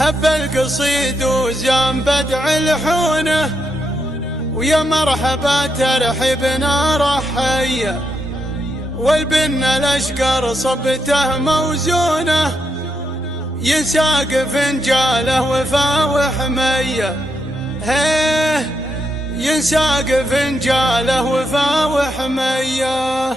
هب القصيد وزان بدع الحونه، ويا مرحبا ترحبنا رحية، والبن الأشقر صبته موزونه، ينساق فنجاله وفا وحمية. هيه ينساق فنجاله وفا وحمية.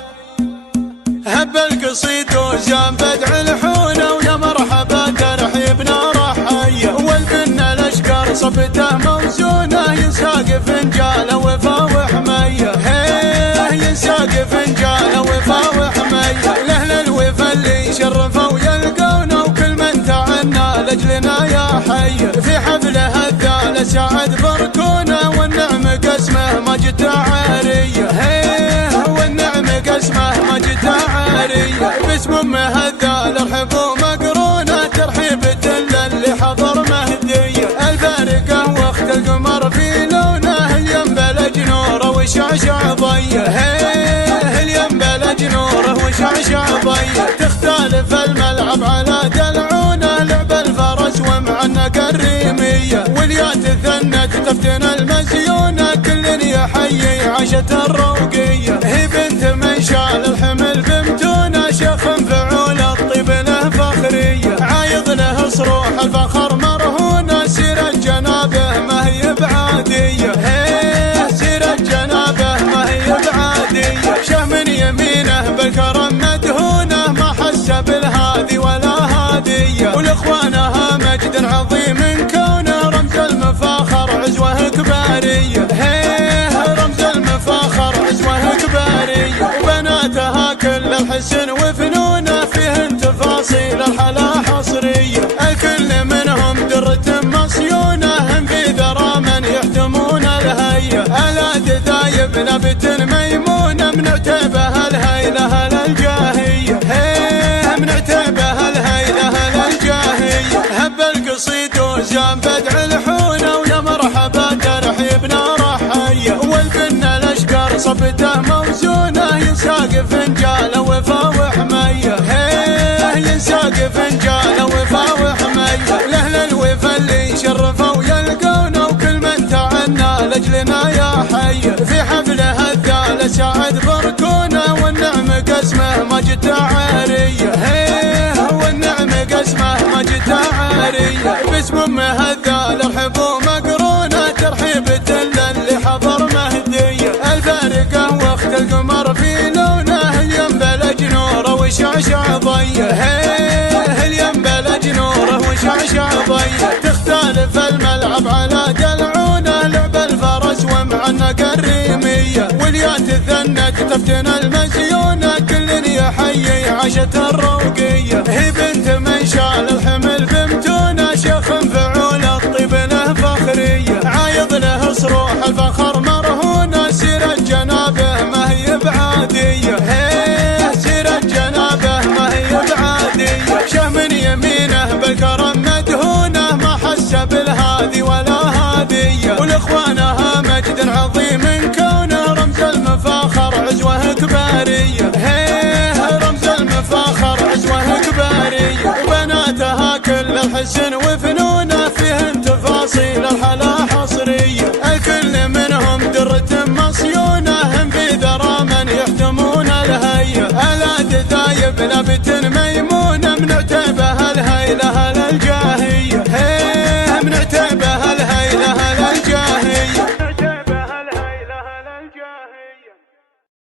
هب القصيد وزان بدع الحونه، ويا مرحبا ترحبنا رحية، والبن الأشقر صبته موزونه، ينساق فنجاله وفا وحمية. هيه ينساق فنجاله وفا وحمية، لأهل الوفا اللي يشرفوا يلقونا، وكل من تعنى لأجلنا يا حي، في حفله الثالث سعد بركونا، والنعم قسمه ما جت عارية. هيه والنعم قسمه ما جت عارية، باسم امه الثال ارحبوا مقرونه، ترحيبة للي حضر مهدية، الفارقة واخت القمر في لونه، الينبلج نوره وشعشع ضيه. هيه الينبلج نوره وشعشع ضيه، تختلف الملعب على دلعونه، لعب الفرس ومعنق الريمية، واليات ثنت تفتن المزيونه، كل يحيي عاشت الروقية. هي بنت من شال الحمل بمتونه، شيخ فعول الطيب له فخرية، عايض له صروح الفخر مرهونه، سيرة جنابه ما هي بعادية. هيه سيرة جنابه ما هي بعادية، شه من يمينه بالكرم مدهونه، ما حس بالهادي ولا هادية، ولإخوانها مجد عظيم كونه، رمز المفاخر عزوه كبارية. هيه رمز المفاخر عزوه كبارية، وبناتها كل الحسن وفنونه، فيهن تفاصيل الحلا حصرية، الكل منهم درة مصيونه، هم في ذرى من يحتمون الهية، الاد ذايب نبت ميمونه، من عتبها الهيلة للجاهية. هيه من عتبها الهيلة للجاهية. هب القصيد وزان بدع الحونه، ويا مرحبا ترحيبنا رحية، والبن الأشقر صبته موزونه، ينساق فنجاله وفا وحمية. هيه ينساق فنجاله وفا وحمية، لأهل الوفا اللي يشرفوا يلقونا، وكل من تعنى لأجلنا يا حي، في حفله الثالث سعد بركونا، والنعم قسمه ما جت عارية. هيه والنعم قسمه ما جت عارية، باسم امه الثال ارحبوا مقرونه، ترحيبة للي حضر مهدية، الفارقة واخت القمر في لونه، الينبلج نوره وشعشع ضيه. هيه الينبلج نوره وشعشع ضيه، تختلف الملعب على دلعونه، لعب الفرس ومعنق الريمية، واليات ثنت تفتن المزيونه، كل يحيي عاشت الروقية. هي بنت من شال الحمل بمتونه، شيخ فعول الطيب له فخرية، عايض له صروح الفخر مرهونه، سيرة جنابه ما هي بعادية. هيه سيرة جنابه ما هي بعادية، شه من يمينه بالكرم مدهونه، ما حس بالهادي ولا هادية، ولإخوانها مجد عظيم كونه، رمز المفاخر عزوه كبارية. هيه رمز المفاخر عزوه كبارية، وبناتها كل الحسن وفنونه، فيهن تفاصيل الحلا حصرية، الكل منهم درة مصيونه، هم في ذرى من يحتمون الهية، الاد ذايب نبت ميمونه، من عتبها الهيلة للجاهية.